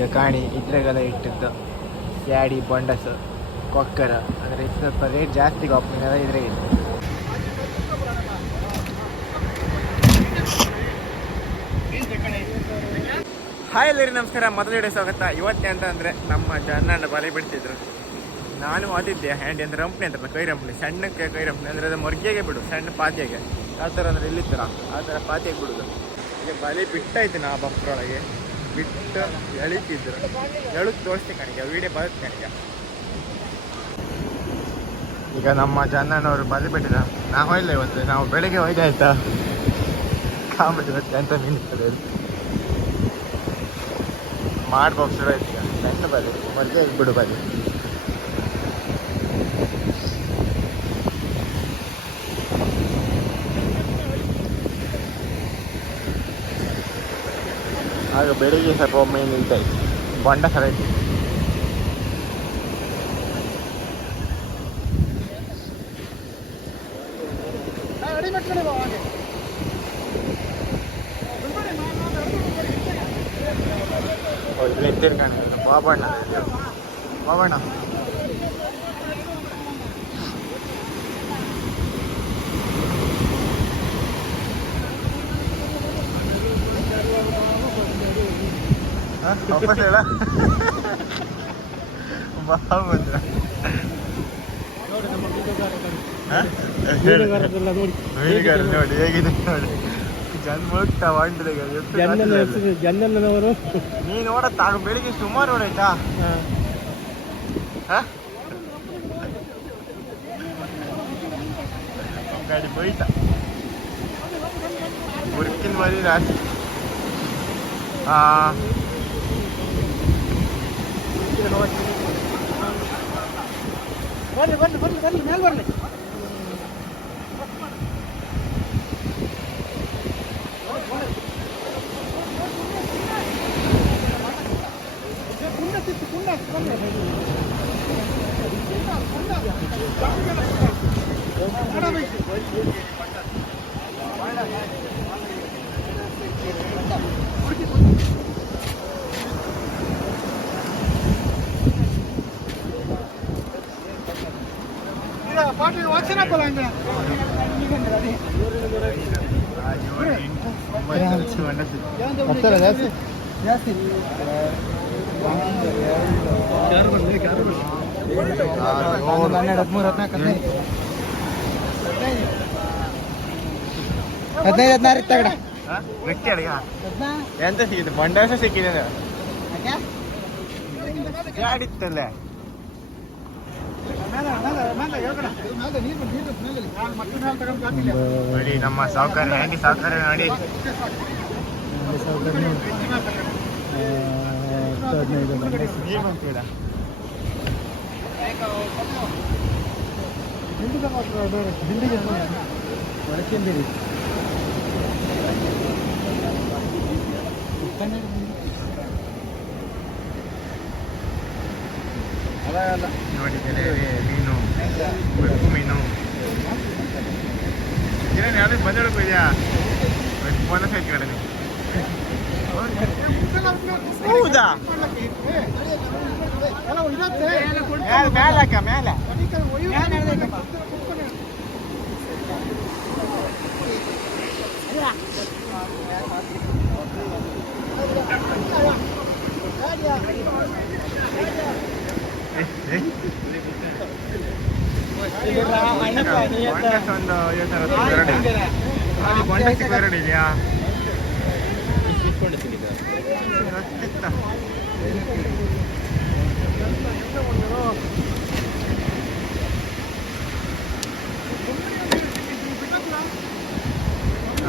ಈಗ ಕಾಣಿ ಇದ್ರಾಗೆಲ್ಲ ಇಟ್ಟಿದ್ದು. ಸ್ಯಾಡಿ ಬೊಂಡಸ್, ಕೊಕ್ಕರ, ಅಂದರೆ ಸ್ವಲ್ಪ ರೇಟ್ ಜಾಸ್ತಿ ಎಲ್ಲ ಇದ್ರೆ ಇತ್ತು ಹಾಯ್ ಎಲ್ಲರಿ ನಮಸ್ಕಾರ ಮೊದಲನೇ ಸ್ವಾಗತ. ಇವತ್ತೇ ಅಂತ ಅಂದರೆ ನಮ್ಮ ಜನ್ನಣ್ಣ ಬಲಿ ಬಿಡ್ತಿದ್ರು. ನಾನು ಓದಿದ್ದೆ ಹ್ಯಾಂಡಿ ಅಂದರೆ ರಂಪಣಿ ಅಂತಾರಲ್ಲ ಕೈ ರಂಪಣಿ ಸಣ್ಣಕ್ಕೆ ಕೈ ರಂಪಣಿ ಅಂದರೆ ಅದು ಮೊರ್ಗೆಗೆ ಬಿಡು, ಸಣ್ಣ ಪಾತಿಯಾಗೆ ಯಾವ ಥರ ಅಂದರೆ ಇಲ್ಲಿತ್ತರ ಆ ಥರ ಪಾತಿಯಾಗಿ ಬಿಡೋದು. ಈಗ ಬಲಿ ಬಿಟ್ಟಾಯ್ತು ನಾ ಬಫ್ರೊಳಗೆ ಬಿಟ್ಟು ಎಳಿತಿದ್ರು. ಎಳುಕ್ ತೋರಿಸ್ತೀನಿ ಕಣಿಗೆ, ವೀಡಿಯೋ ಬರುತ್ತೆ ಕಣಿಗೆ. ಈಗ ನಮ್ಮ ಜನ್ನನವರು ಬಂದುಬಿಟ್ಟಿದ. ಬಿಟ್ಟಿದ ನಾ ಹೋಯ್ಲೆ ಇವತ್ತು. ನಾವು ಬೆಳಿಗ್ಗೆ ಹೋಯ್ದೆ ಆಯ್ತಾ? ಕಾಮಿಡಿ ಮತ್ತೆ ಅಂತ. ಮೀನಿರ್ತದೆ ಮಾಡ್ಬೋದು ಶುರು ಆಯ್ತು ಈಗ. ಸಣ್ಣ ಬಲೆ ಮೊದಲೇ ಬಿಡು ಬಲೆ ಆಗ ಬೆಳಿಗ್ಗೆ ಸ್ವಲ್ಪ ಒಮ್ಮೆ ನಿಲ್ತಾಯಿತ್ತು ಬೊಂಡ ಸರ ಇತ್ತು ಓ, ಇಲ್ಲಿ ನಿಂತಿರ್ ಕಾಣಿಲ್ಲ ಬಾಬಣ್ಣ ಬಾಬಣ್ಣ ವಾಪಸ್ ಹೇಳ ಮೀನುಗಾರ ನೋಡಿ ಹೇಗಿದೆ ನೋಡಿ ನೀ ನೋಡ ಆಗ ಬೆಳಿಗ್ಗೆ ಸುಮಾರು ನೋಡಾಯ್ತಾ ಗಾಡಿ ಬೈತಾ ಮುರುಕಿನ ಮರಿ ಆ ಬರ್ಲಿ ಬರ್ಲಿ ಬರ್ಲಿ ಬರ್ಲಿ ಮೇಲೆ ಬರ್ಲಿ ವಾಚನ ಹಾಕಲ್ಲ ಹಂಗೆ. ಬರ್ತಾರ ಜಾಸ್ತಿ. ಜಾಸ್ತಿ. ಹನ್ನೆರಡು ಹದಿಮೂರು ಹದಿನಾಲ್ಕು ಹದಿನೈದು ಹದಿನೈದು ಹದಿನಾರು ತಗಡ. ಗಟ್ಟಿ ಅಡಿಗ ಎಂತ ಸಿಕ್ಕಿದೆ ಬಂಡಾಸ ಸಿಕ್ಕಿದೆ ಗಾಡಿತ್ತಲ್ಲೇ ನೋಡಿ ನಮ್ಮ ಸಾವುಕಾರ ಹ್ಯಾಂಡಿ ಸಾವುಕಾರ ನೋಡಿ. ನೀರ್ ಅಲ್ಲ ನೋಡಿ ಮೀನು. ಉಪ್ಪು ಮೀನು ಏನೇನು ಯಾವ್ದು ಬಂದಿಡಕ್ಕೆ ಇದೆಯಾ ಫೋನ್ ಸೈಟ್ ಕಡೆ ಹೌದಾ ಮೇಲೆ ಮೇಲೆ ಹಾಕ ಮೇಲೆ ಬೊಂಡಸ್ ಒಂದು ಎರಡು. ಅಲ್ಲಿ ಎರಡು ಇದೆಯಾ.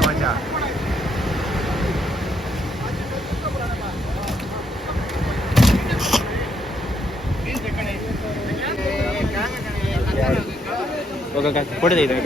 ಮಜಾ ఒక ఫోటో తీద్దాం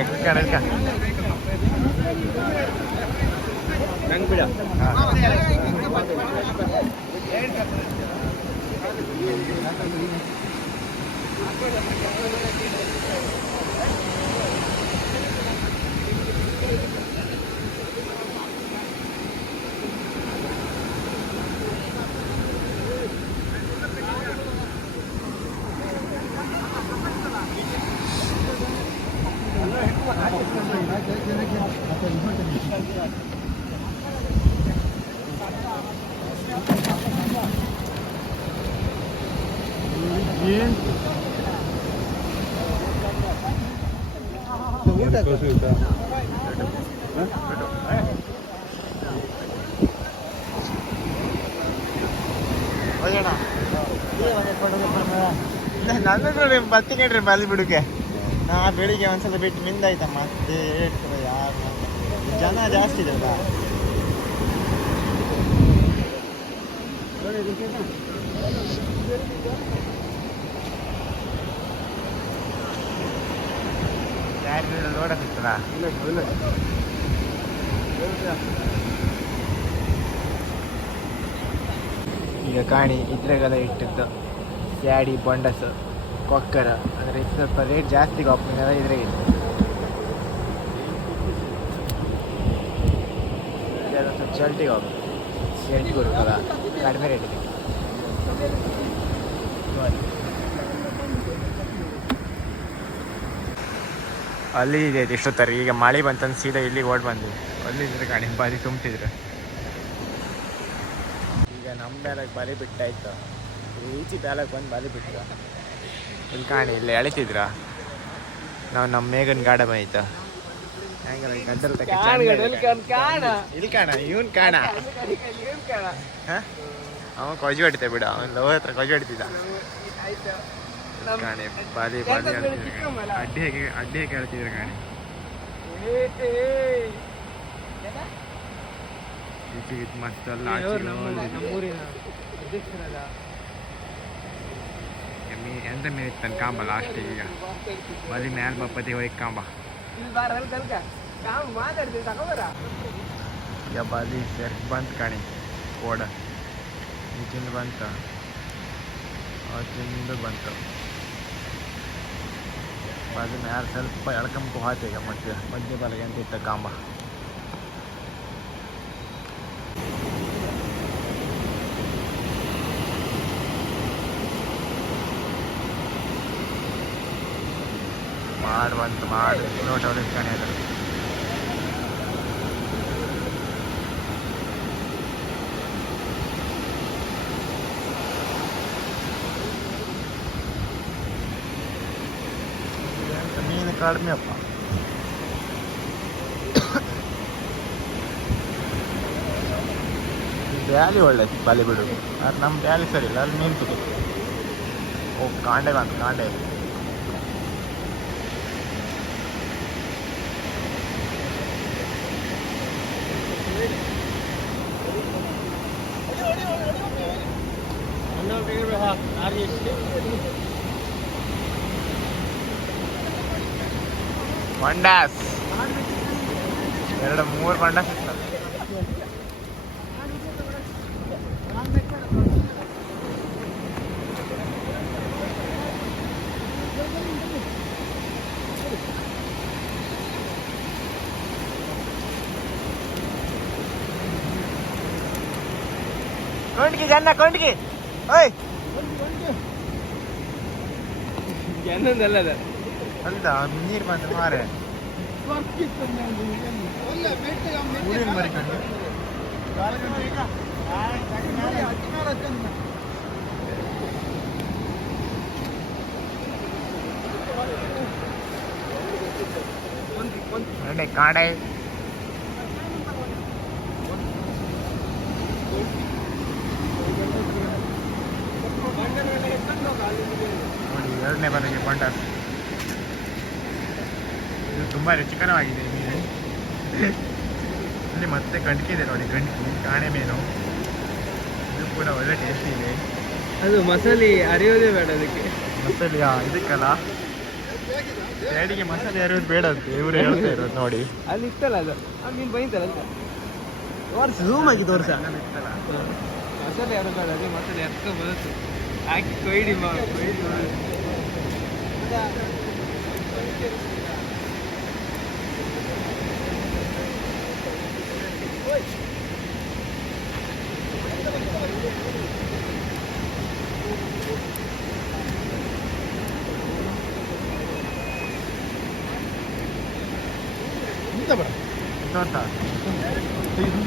ಬಿಡ ಹಾ. ಹೋಗೋಣ ನನ್ನ ನೋಡಿ ಬತ್ತಿ ಕೇಳ್ರಿ ನಾ ಬೆಳಿಗ್ಗೆ ಒಂದ್ಸಲ ಬಿಟ್ಟು ಮಿಂದಾಯ್ತ ಮತ್ತೆ ಹೇಳ್ತಾರೆ ಯಾರು ಜನ ಜಾಸ್ತಿ ಇದೆಲ್ಲ ಈಗ ಕಾಣಿ ಇದ್ರಾಗೆಲ್ಲ ಇಟ್ಟಿದ್ದು. ಸ್ಯಾಡಿ ಬೊಂಡಸು ಕೊಕ್ಕರ. ಅಂದರೆ ಇದು ಸ್ವಲ್ಪ ರೇಟ್ ಜಾಸ್ತಿ ಕಾಪಿಂಗ್ ಇದ್ರಾಗ ಇತ್ತು ಇದೆಲ್ಲ ಸ್ವಲ್ಪ ಚಲ್ಟಿ ಕಾಪಿ ಚಲ್ಟಿ ಕೊಡ್ಬೇಕಲ್ಲ ಕಡಿಮೆ ರೇಟ್ ಇದೆ ಅಲ್ಲಿ ಇದೆ ಎಷ್ಟೊತ್ತಾರೆ? ಈಗ ಮಳೆ ಬಂತಂದು ಸೀದಾ ಇಲ್ಲಿಗೆ ಓಡ್ ಬಂದ್ವಿ. ಅಲ್ಲಿದ್ರೆ ಗಾಡಿ ಬಾರಿ ತುಂಬ್ತಿದ್ರು. ಈಗ ನಮ್ಮ ಬ್ಯಾಲಕ್ಕೆ ಬಾರಿ ಬಿಟ್ಟಾಯ್ತು. ಈಚಿ ಬ್ಯಾಲಕ್ಕೆ ಬಂದು ಬಾರಿ ಬಿಟ್ಟ ಇಲ್ಲಿ ಕಾಣಿ ಇಲ್ಲಿ ಎಳಿತಿದ್ರ? ನಾವು ನಮ್ಮ ಮೇಘನ್ ಗಾಡ ಬಂದಿತ್ತು. ಅವನ್ ಇಲ್ಲಿ ಕಾಣ ಇವನ್ ಕಾಣ? ಅವ ಕೊಜು ಹೊಡಿತ ಬಿಡ ಅವನ್ ಲವ್ ಹತ್ರ ಕೊಜು ಹೊಡಿತಿದ್ದ. ಕಾಣಿ ಬಾರಿ ಬಾರಿ ಆಡ್ತಿದ್ರು ಕಾಣಿ. ಅಡ್ಡಿ ಹೇಗೆ ಅಡ್ಡಿ ಹೇಗೆ ಹೇಳ್ತಿದ್ರು ಕಾಣಿ ಈಚೆಗೆ ಇದು ಮಸ್ತ್ ಅಲ್ಲ ಮೀ ಎಂತ ಮೀನು ಇತ್ತಾನ ಕಾಂಬ ಲಾಸ್ಟಿಗೆ ಈಗ ಬರೀ ಮ್ಯಾಲ್ ಬಪ್ಪತಿ ಹೋಗಿ ಕಾಂಬ ಈಗ ಬಲಿ ಸೆರ್ಕ್ ಬಂತು ಕಾಣಿ ಕೋಡ ಈಚಿಂದ ಬಂತು ಅವತ್ತಿಂದ ಬಂತು ಬದಿ ಮ್ಯಾಲ ಸ್ವಲ್ಪ ಎಳ್ಕೊಂಬ ಹೋಯ್ತು ಈಗ ಮಧ್ಯ ಮಧ್ಯ ಬಲಗೆ ಅಂತ ಇತ್ತ ಕಾಂಬ ಮಾಡ್ ಬಂತು ಮಾಡಿ ನೋಟ ಕಾಣಿ ಅದ್ರ ಮೀನು ಕಡಿಮೆ ಅಪ್ಪ ಬ್ಯಾಲಿ ಒಳ್ಳೆ ಬಾಲಿ ಬಿಡು ಅದು ನಮ್ಮ ಬ್ಯಾಲಿ ಸರಿ ಇಲ್ಲ ಅಲ್ಲಿ ಮೀನು ಸಿಗುತ್ತೆ ಓ ಕಾಂಡೆ ಬಂತು ಕಾಂಡೆ ಮಂಡಾಸ್ ಎರಡು ಮೂರು ಮಂಡಾಸ್ ಕೊಂಡ್ಕಿ ಗನ್ನ ಕೊಂಡ್ಕಿ ಓಯ್. ಗನ್ನದಲ್ಲ ಅಲ್ಲ ನೀರು ಬಂತು ಮಾರೆ ಊರಿನ ಮರಿಕೊಂಡು ನೋಡಿ ಕಾಡೆ ನೋಡಿ ಎರಡನೇ ಬಲಗೆ ಬಂಡ ಇದು ತುಂಬ ರುಚಿಕರವಾಗಿದೆ ಮೀನು ಇಲ್ಲಿ ಮತ್ತೆ ಗಂಟ್ಕಿದೆ ನೋಡಿ ಗಂಟ್ಕಿ ಕಾಣೆ ಮೀನು. ಇದು ಕೂಡ ಒಳ್ಳೆ ಟೇಸ್ಟ್ ಇದೆ. ಅದು ಮಸಾಲೆ ಅರಿಯೋದೇ ಬೇಡ ಅದಕ್ಕೆ. ಮಸಾಲೆ ಇದಕ್ಕಲ್ಲ. ಸ್ಯಾಡಿಗೆ ಮಸಾಲೆ ಅರಿಯೋದು ಬೇಡ ಅಂತ ಇವರು ಹೇಳ್ತಾ ಇರೋದು ನೋಡಿ. ಅಲ್ಲಿ ಇತ್ತಲ್ಲ ಅದು? ಆ ಮೀನು ಬೈತಲ್ಲ ಅಂತ. ತೋರ್ಸು. ಝೂಮ್ ಆಗಿ ತೋರ್ಸ ಇತ್ತಲ್ಲ. ಮಸಾಲೆ ಯಾರು ಬೇಡ ಅದೇ ಮಸಾಲೆ ಎತ್ಕೊ ಬರುತ್ತೆ ಹಾಕಿ ಕೊಯ್ಡಿ ಮಾ ಕೊಯ್ಡಿ. ಮಾ ಇನ್ನೊಂದ ಇದು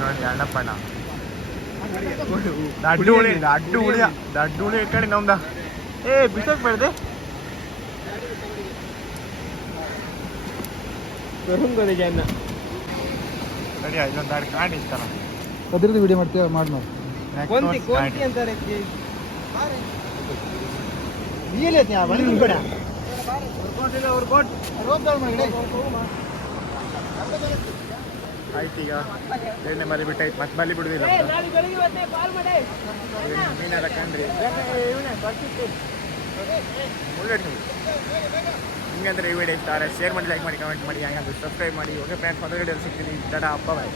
ನೋಡಿ ಅಣ್ಣಪ್ಪಣ್ಣ ದಡ್ಡು ಹುಳಿ ದಡ್ಡು ಹುಳಿ ದಡ್ಡು ಹುಳಿ ಕಡೆ ದಾಡಿ ಕಾಣಿ ಇತ್ತಲ್ಲ ಅದ್ರದ್ದು ವಿಡಿಯೋ ಮಾಡ್ತೀವಿ ಮಾಡಿ ನಾವು ಕೊಂತಿ ಕೊಂತಿ ಅಂತಾರೆ ಆಯ್ತು ಈಗ ಎಣ್ಣೆ ಬಲಿ ಬಿಟ್ಟಾಯ್ತು ಮತ್ತೆ ಬಲಿ ಬಿಡುದಿಲ್ಲ ಮೀನೆಲ್ಲ ಕಂಡ್ರಿ ನಿಮ್ಗೆ ಅಂದ್ರೆ ಈ ವಿಡಿಯೋ ಇಷ್ಟ ಶೇರ್ ಮಾಡಿ ಲೈಕ್ ಮಾಡಿ ಕಮೆಂಟ್ ಮಾಡಿ, ಹಂಗಂದ್ರೆ ಸಬ್ಸ್ಕ್ರೈಬ್ ಮಾಡಿ. ಓಕೆ ಫ್ರೆಂಡ್ಸ್ ಮೊದಲ ವಿಡಿಯೋ ಸಿಗ್ತೀನಿ. ದಡ ಹಬ್ಬ ಬಾಯ್